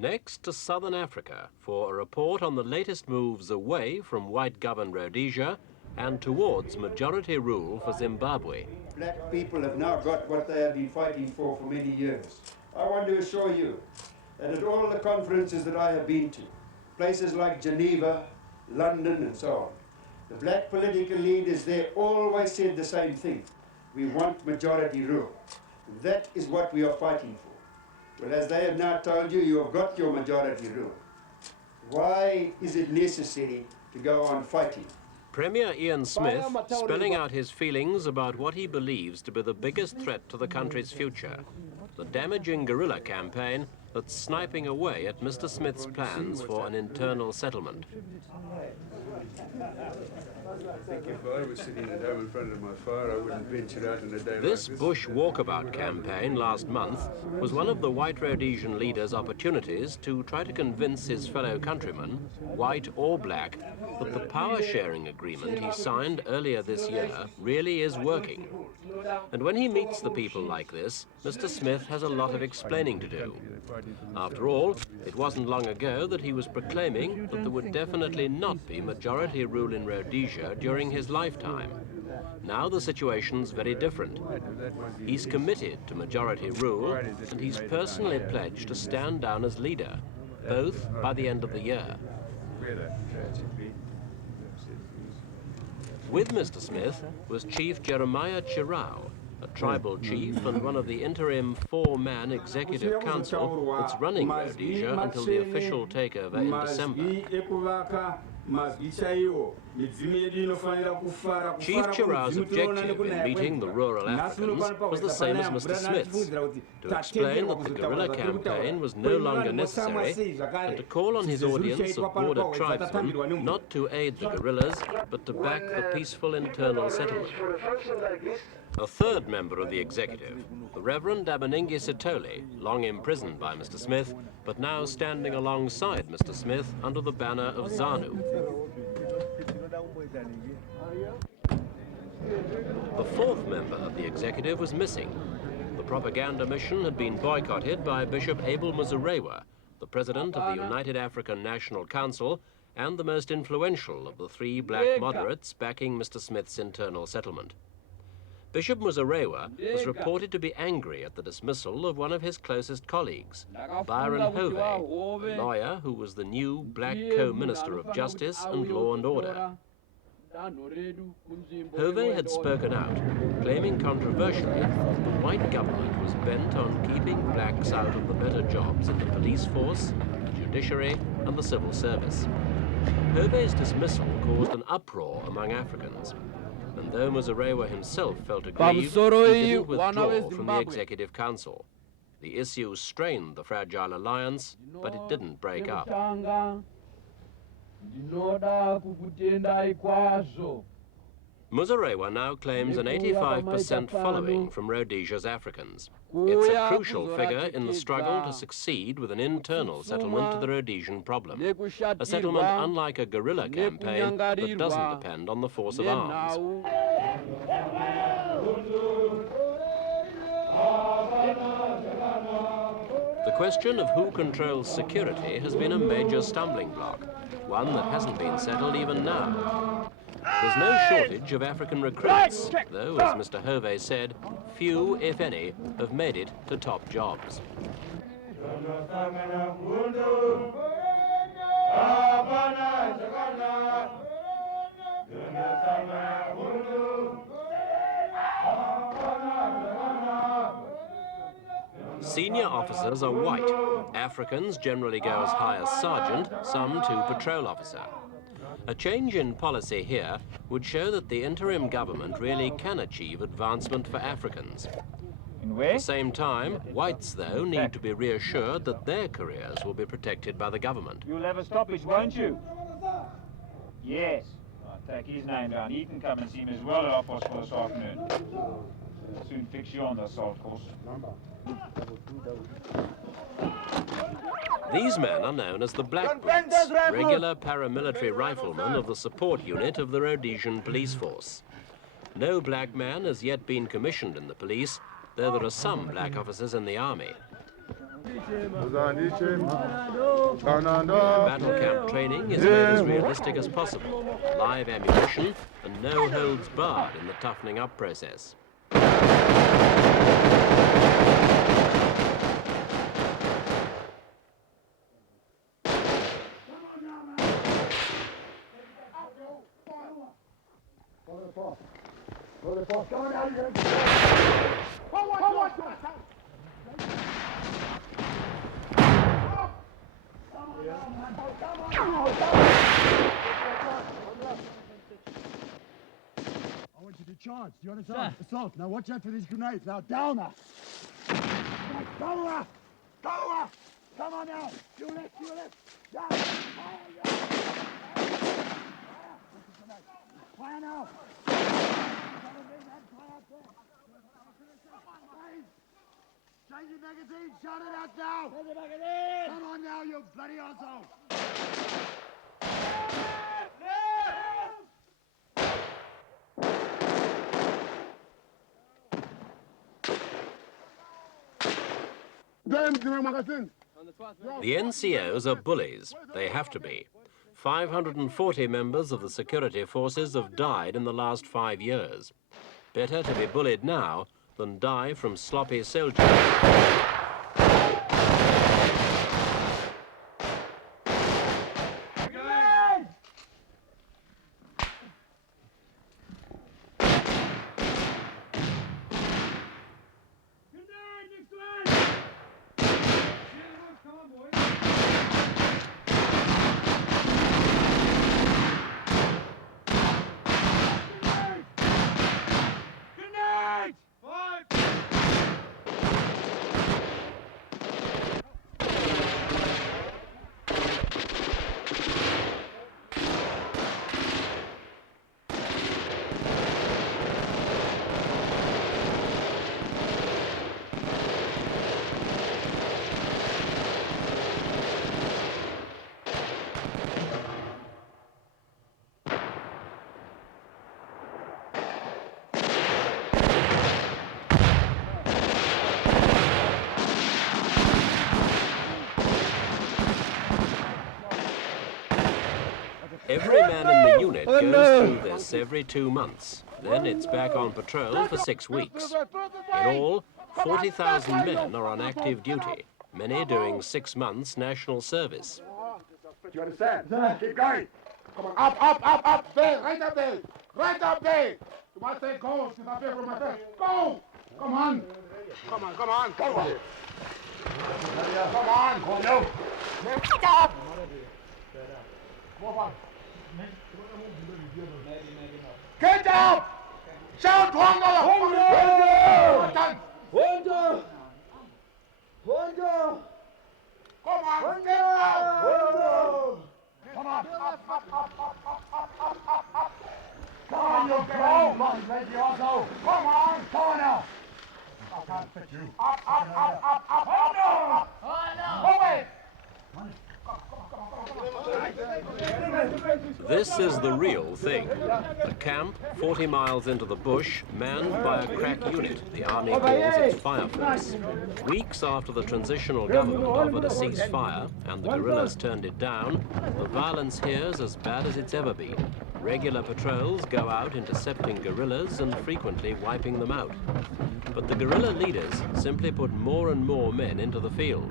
Next to Southern Africa for a report on the latest moves away from white-governed Rhodesia and towards majority rule for Zimbabwe. Black people have now got what they have been fighting for many years. I want to assure you that at all the conferences that I have been to, places like Geneva, London and so on, the black political leaders there always said the same thing. We want majority rule. That is what we are fighting for. Well, as they have now told you, you have got your majority rule. Why is it necessary to go on fighting? Premier Ian Smith spelling out his feelings about what he believes to be the biggest threat to the country's future, the damaging guerrilla campaign that's sniping away at Mr. Smith's plans for an internal settlement. I think if I was sitting at home in front of my fire, I wouldn't venture out in a day like This bush walkabout campaign last month was one of the white Rhodesian leader's opportunities to try to convince his fellow countrymen, white or black, that the power-sharing agreement he signed earlier this year really is working. And when he meets the people like this, Mr. Smith has a lot of explaining to do. After all, it wasn't long ago that he was proclaiming that there would definitely not be majority rule in Rhodesia during his lifetime. Now the situation's very different. He's committed to majority rule, and he's personally pledged to stand down as leader, both by the end of the year. With Mr. Smith was Chief Jeremiah Chirau, a tribal chief and one of the interim four-man executive council that's running Rhodesia until the official takeover in December. Chief Chirau's objective in meeting the rural Africans was the same as Mr. Smith's, to explain that the guerrilla campaign was no longer necessary and to call on his audience of border tribesmen not to aid the guerrillas but to back the peaceful internal settlement. A third member of the executive, the Reverend Abaningi Sitole, long imprisoned by Mr. Smith, but now standing alongside Mr. Smith under the banner of ZANU. The fourth member of the executive was missing. The propaganda mission had been boycotted by Bishop Abel Muzorewa, the president of the United African National Council and the most influential of the three black moderates backing Mr. Smith's internal settlement. Bishop Muzorewa was reported to be angry at the dismissal of one of his closest colleagues, Byron Hove, a lawyer who was the new black co-minister of Justice and Law and Order. Hove had spoken out, claiming controversially that the white government was bent on keeping blacks out of the better jobs in the police force, the judiciary and the civil service. Hove's dismissal caused an uproar among Africans. And though Muzorewa himself felt aggrieved, he didn't withdraw from the Executive Council. The issue strained the fragile alliance, but it didn't break up. Muzorewa now claims an 85% following from Rhodesia's Africans. It's a crucial figure in the struggle to succeed with an internal settlement to the Rhodesian problem. A settlement unlike a guerrilla campaign that doesn't depend on the force of arms. The question of who controls security has been a major stumbling block, one that hasn't been settled even now. There's no shortage of African recruits, though, as Mr. Hove said, few, if any, have made it to top jobs. Senior officers are white. Africans generally go as high as sergeant, some to patrol officer. A change in policy here would show that the interim government really can achieve advancement for Africans. At the same time, whites, though, need to be reassured that their careers will be protected by the government. You'll have a stoppage, won't you? Yes. I'll take his name down. He can come and see me as well at 4:30 this afternoon. I'll soon fix you on the assault course. These men are known as the Black Boots, regular paramilitary riflemen of the support unit of the Rhodesian police force. No black man has yet been commissioned in the police, though there are some black officers in the army. Battle camp training is made as realistic as possible. Live ammunition and no holds barred in the toughening up process. I want you to charge. Do you understand? Assault. Now watch out for these grenades. Now down her. Go her. Go her. Come on now. To your left. To your left. Down. Fire now. Change your magazine. Shut it out now. Come on now, you bloody asshole. The NCOs are bullies. They have to be. 540 members of the security forces have died in the last 5 years. Better to be bullied now than die from sloppy soldiering. Every man in the unit goes through this every 2 months. Then it's back on patrol for 6 weeks. In all, 40,000 men are on active duty, many doing 6 months national service. Do you understand? Keep going. Come on, up, there, right up there. Right up there. You must say go, go. Come on. Come on, go. Come on, go now. Get up. Move on. Get up! Shout Wonder! Wonder! Come on, get out! Come on, up! Come on, you grow! Lady also! Come on now! I can't fit you. Up! Away! This is the real thing. A camp 40 miles into the bush, manned by a crack unit the army calls its fire force. Weeks after the transitional government offered a ceasefire and the guerrillas turned it down, the violence here's as bad as it's ever been. Regular patrols go out intercepting guerrillas and frequently wiping them out. But the guerrilla leaders simply put more and more men into the field.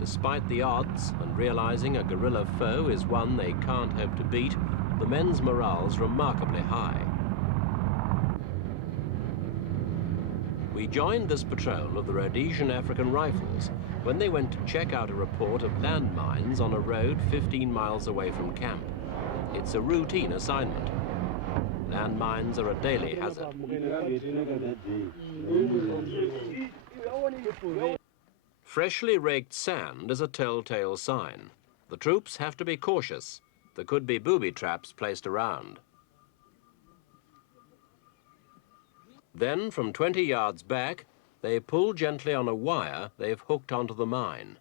Despite the odds and realizing a guerrilla foe is one they can't hope to beat, the men's morale's remarkably high. We joined this patrol of the Rhodesian African Rifles when they went to check out a report of landmines on a road 15 miles away from camp. It's a routine assignment. Landmines are a daily hazard. Freshly raked sand is a telltale sign. The troops have to be cautious. There could be booby traps placed around. Then, from 20 yards back, they pull gently on a wire they've hooked onto the mine.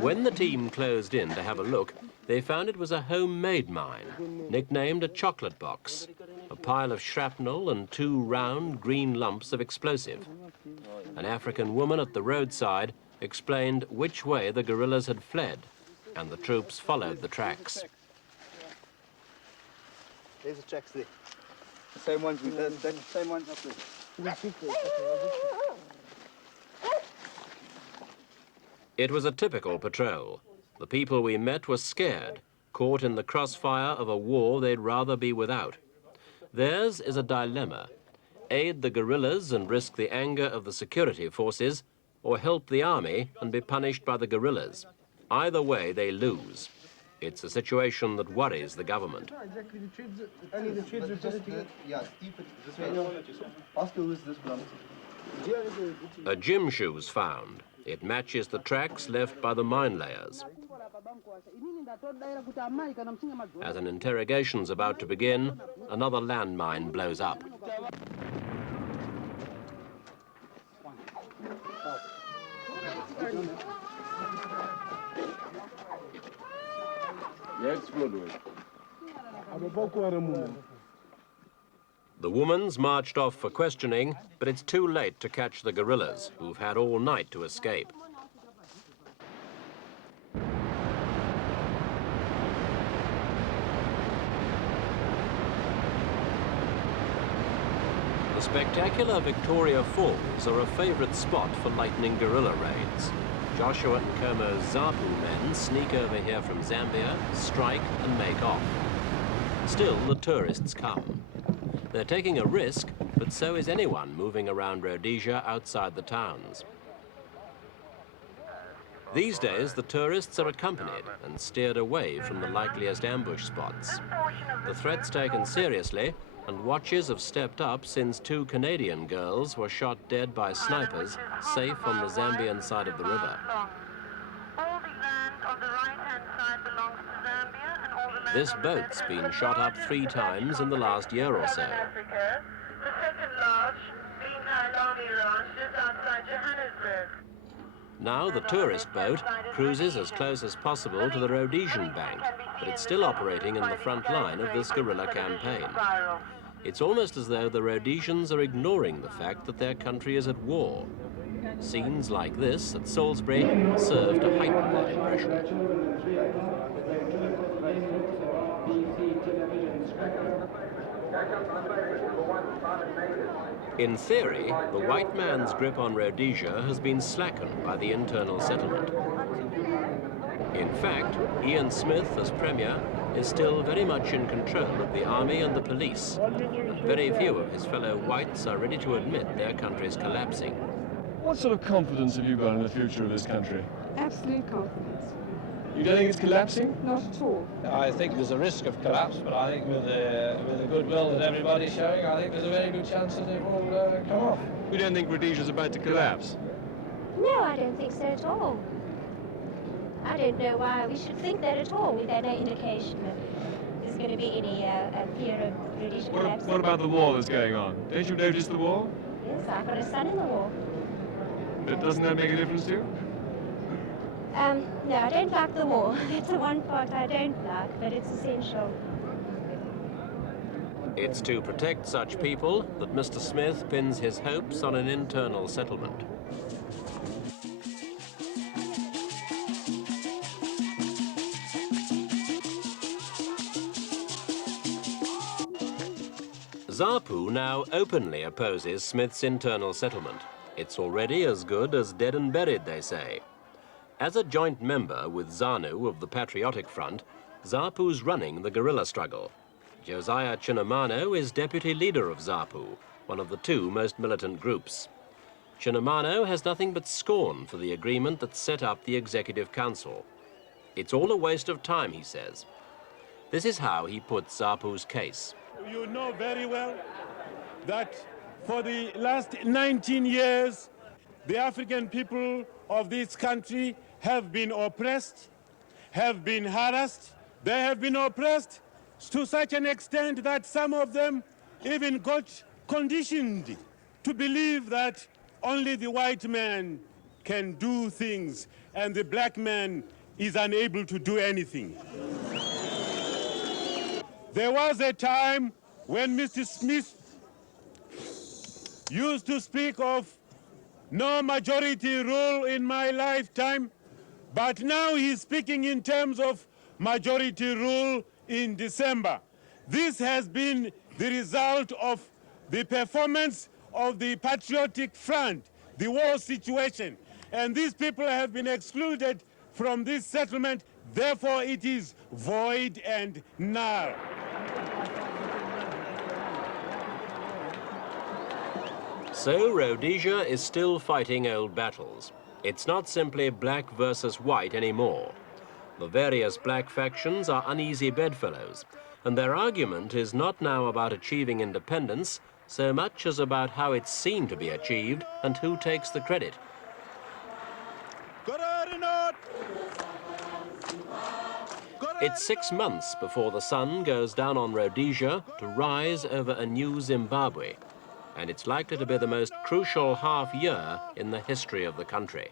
When the team closed in to have a look, they found it was a homemade mine, nicknamed a chocolate box, a pile of shrapnel and 2 round green lumps of explosive. An African woman at the roadside explained which way the guerrillas had fled, and the troops followed the tracks. There's the tracks there. The same ones, the same ones up there. It was a typical patrol. The people we met were scared, caught in the crossfire of a war they'd rather be without. Theirs is a dilemma: aid the guerrillas and risk the anger of the security forces, or help the army and be punished by the guerrillas. Either way, they lose. It's a situation that worries the government. Only the trees reported to you? Yeah, deep this way. Ask who this belongs to. A gym shoe's found. It matches the tracks left by the mine layers. As an interrogation's about to begin, another landmine blows up. The woman's marched off for questioning, but it's too late to catch the guerrillas, who've had all night to escape. The spectacular Victoria Falls are a favourite spot for lightning guerrilla raids. Joshua and Como's ZAPU men sneak over here from Zambia, strike and make off. Still, the tourists come. They're taking a risk, but so is anyone moving around Rhodesia outside the towns. These days, the tourists are accompanied and steered away from the likeliest ambush spots. The threat's taken seriously, and watches have stepped up since 2 Canadian girls were shot dead by snipers safe on the Zambian side of the river. This boat's been shot up 3 times in the last year or so. Now the tourist boat cruises as close as possible to the Rhodesian bank, but it's still operating in the front line of this guerrilla campaign. It's almost as though the Rhodesians are ignoring the fact that their country is at war. Scenes like this at Salisbury serve to heighten that impression. In theory, the white man's grip on Rhodesia has been slackened by the internal settlement. In fact, Ian Smith, as Premier, is still very much in control of the army and the police, and very few of his fellow whites are ready to admit their country's collapsing. What sort of confidence have you got in the future of this country? Absolute confidence. You don't think it's collapsing? Not at all. I think there's a risk of collapse, but I think with the goodwill that everybody's showing, I think there's a very good chance that it will come off. We don't think Rhodesia's about to collapse? No, I don't think so at all. I don't know why we should think that at all. We've had no indication that there's going to be any fear of Rhodesia collapsing. What about the war that's going on? Don't you notice the war? Yes, I've got a son in the war. Doesn't that make a difference to you? No, I don't like the war. It's the one part I don't like, but it's essential. It's to protect such people that Mr. Smith pins his hopes on an internal settlement. ZAPU now openly opposes Smith's internal settlement. It's already as good as dead and buried, they say. As a joint member with ZANU of the Patriotic Front, ZAPU's running the guerrilla struggle. Josiah Chinamano is deputy leader of ZAPU, one of the 2 most militant groups. Chinamano has nothing but scorn for the agreement that set up the Executive Council. It's all a waste of time, he says. This is how he puts ZAPU's case. You know very well that for the last 19 years, the African people of this country have been oppressed, have been harassed. They have been oppressed to such an extent that some of them even got conditioned to believe that only the white man can do things and the black man is unable to do anything. There was a time when Mr. Smith used to speak of no majority rule in my lifetime, but now he's speaking in terms of majority rule in December. This has been the result of the performance of the Patriotic Front, the war situation. And these people have been excluded from this settlement, therefore it is void and null. So Rhodesia is still fighting old battles. It's not simply black versus white anymore. The various black factions are uneasy bedfellows, and their argument is not now about achieving independence so much as about how it's seen to be achieved and who takes the credit. It's 6 months before the sun goes down on Rhodesia to rise over a new Zimbabwe, and it's likely to be the most crucial half year in the history of the country.